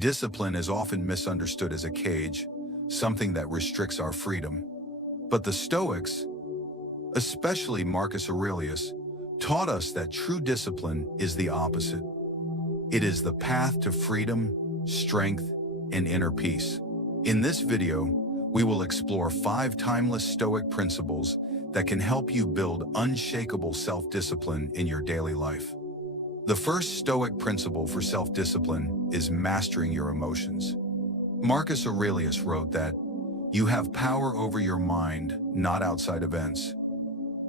Discipline is often misunderstood as a cage, something that restricts our freedom. But the Stoics, especially Marcus Aurelius, taught us that true discipline is the opposite. It is the path to freedom, strength, and inner peace. In this video, we will explore 5 timeless Stoic principles that can help you build unshakable self-discipline in your daily life. The first Stoic principle for self-discipline is mastering your emotions. Marcus Aurelius wrote that, "You have power over your mind, not outside events.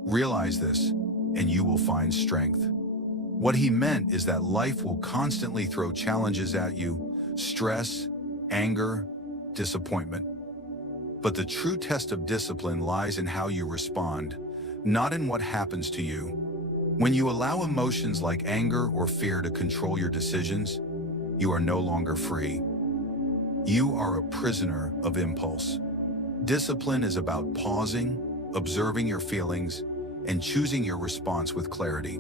Realize this, and you will find strength." What he meant is that life will constantly throw challenges at you, stress, anger, disappointment. But the true test of discipline lies in how you respond, not in what happens to you. When you allow emotions like anger or fear to control your decisions, you are no longer free. You are a prisoner of impulse. Discipline is about pausing, observing your feelings, and choosing your response with clarity.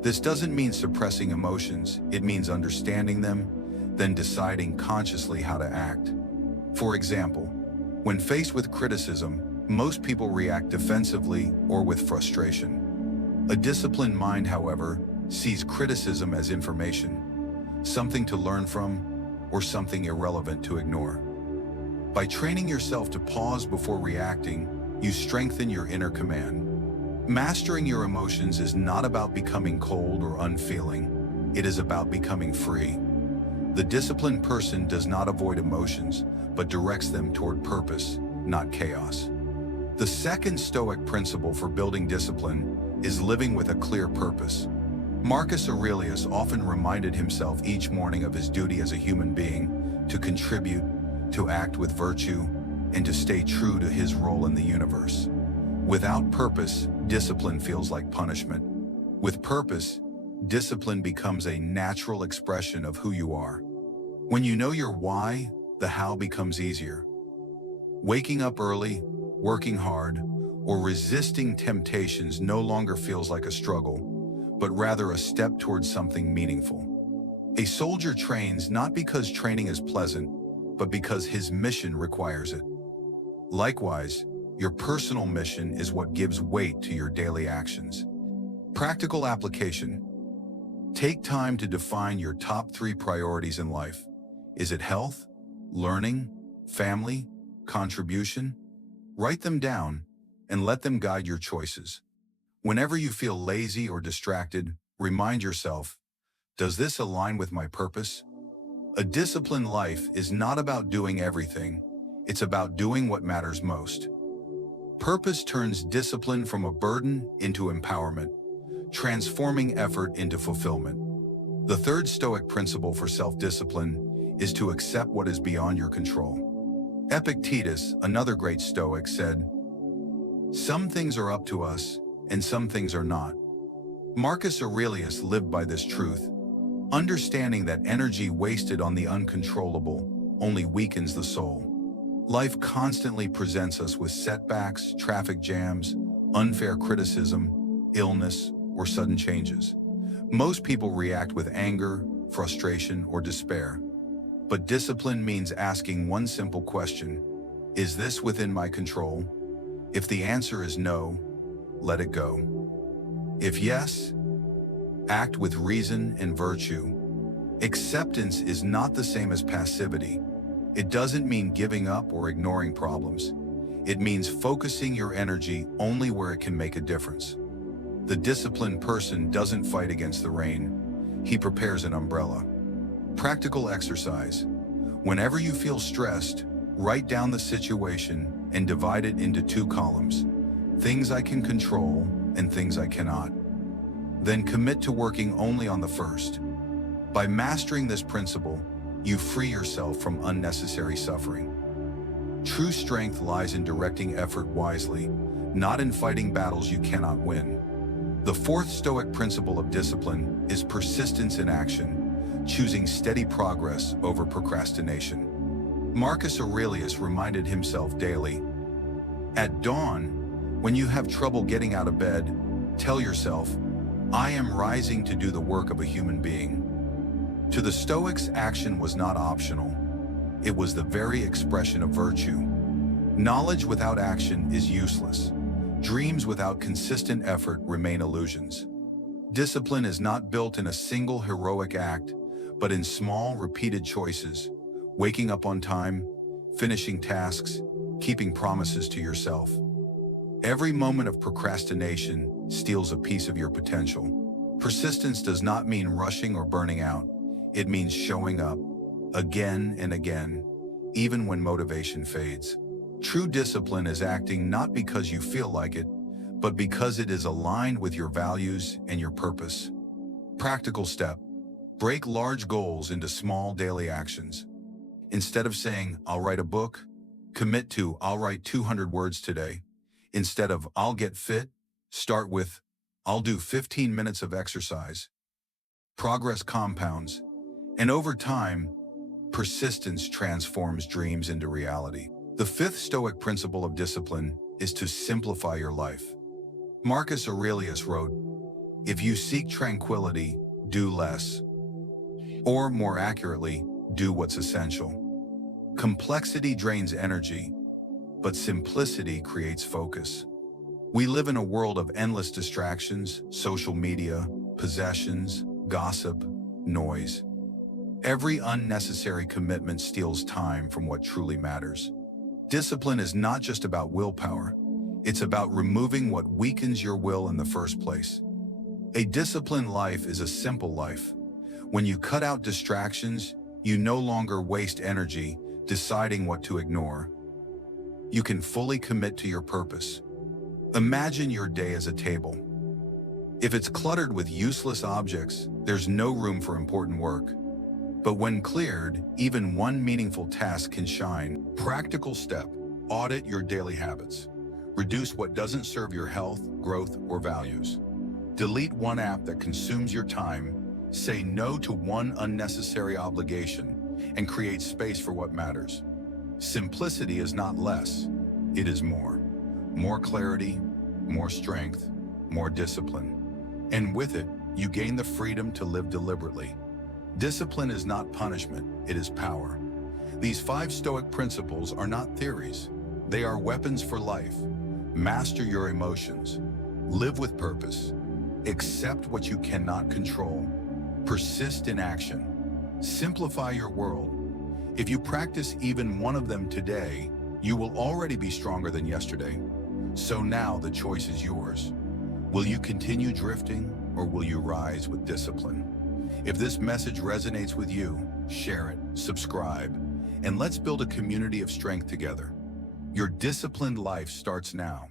This doesn't mean suppressing emotions, it means understanding them, then deciding consciously how to act. For example, when faced with criticism, most people react defensively or with frustration. A disciplined mind, however, sees criticism as information, something to learn from, or something irrelevant to ignore. By training yourself to pause before reacting, you strengthen your inner command. Mastering your emotions is not about becoming cold or unfeeling. It is about becoming free. The disciplined person does not avoid emotions, but directs them toward purpose, not chaos. The second Stoic principle for building discipline is living with a clear purpose. Marcus Aurelius often reminded himself each morning of his duty as a human being to contribute, to act with virtue, and to stay true to his role in the universe. Without purpose, discipline feels like punishment. With purpose, discipline becomes a natural expression of who you are. When you know your why, the how becomes easier. Waking up early, working hard, or resisting temptations no longer feels like a struggle, but rather a step towards something meaningful. A soldier trains not because training is pleasant, but because his mission requires it. Likewise, your personal mission is what gives weight to your daily actions. Practical application. Take time to define your top 3 priorities in life. Is it health, learning, family, contribution? Write them down and let them guide your choices. Whenever you feel lazy or distracted, remind yourself, does this align with my purpose? A disciplined life is not about doing everything, it's about doing what matters most. Purpose turns discipline from a burden into empowerment, transforming effort into fulfillment. The third Stoic principle for self-discipline is to accept what is beyond your control. Epictetus, another great Stoic, said, "Some things are up to us, and some things are not." Marcus Aurelius lived by this truth, understanding that energy wasted on the uncontrollable only weakens the soul. Life constantly presents us with setbacks, traffic jams, unfair criticism, illness, or sudden changes. Most people react with anger, frustration, or despair. But discipline means asking one simple question: is this within my control? If the answer is no, let it go. If yes, act with reason and virtue. Acceptance is not the same as passivity. It doesn't mean giving up or ignoring problems. It means focusing your energy only where it can make a difference. The disciplined person doesn't fight against the rain. He prepares an umbrella. Practical exercise. Whenever you feel stressed, write down the situation and divide it into 2 columns: things I can control and things I cannot. Then commit to working only on the first. By mastering this principle, you free yourself from unnecessary suffering. True strength lies in directing effort wisely, not in fighting battles you cannot win. The fourth Stoic principle of discipline is persistence in action, choosing steady progress over procrastination. Marcus Aurelius reminded himself daily, "At dawn, when you have trouble getting out of bed, tell yourself, I am rising to do the work of a human being." To the Stoics, action was not optional. It was the very expression of virtue. Knowledge without action is useless. Dreams without consistent effort remain illusions. Discipline is not built in a single heroic act, but in small, repeated choices. Waking up on time, finishing tasks, keeping promises to yourself. Every moment of procrastination steals a piece of your potential. Persistence does not mean rushing or burning out. It means showing up, again and again, even when motivation fades. True discipline is acting not because you feel like it, but because it is aligned with your values and your purpose. Practical step: break large goals into small daily actions. Instead of saying, "I'll write a book," commit to, "I'll write 200 words today." Instead of, "I'll get fit," start with, "I'll do 15 minutes of exercise." Progress compounds, and over time, persistence transforms dreams into reality. The fifth Stoic principle of discipline is to simplify your life. Marcus Aurelius wrote, "If you seek tranquility, do less." Or more accurately, do what's essential. Complexity drains energy, but simplicity creates focus. We live in a world of endless distractions: social media, possessions, gossip, noise. Every unnecessary commitment steals time from what truly matters. Discipline is not just about willpower. It's about removing what weakens your will in the first place. A disciplined life is a simple life. When you cut out distractions, you no longer waste energy deciding what to ignore. You can fully commit to your purpose. Imagine your day as a table. If it's cluttered with useless objects, there's no room for important work. But when cleared, even one meaningful task can shine. Practical step: audit your daily habits. Reduce what doesn't serve your health, growth, or values. Delete one app that consumes your time. Say no to one unnecessary obligation, and create space for what matters. Simplicity is not less, it is more. More clarity, more strength, more discipline. And with it, you gain the freedom to live deliberately. Discipline is not punishment, it is power. These 5 Stoic principles are not theories. They are weapons for life. Master your emotions. Live with purpose. Accept what you cannot control. Persist in action. Simplify your world. If you practice even one of them today, you will already be stronger than yesterday. So now the choice is yours. Will you continue drifting, or will you rise with discipline? If this message resonates with you, share it, subscribe, and let's build a community of strength together. Your disciplined life starts now.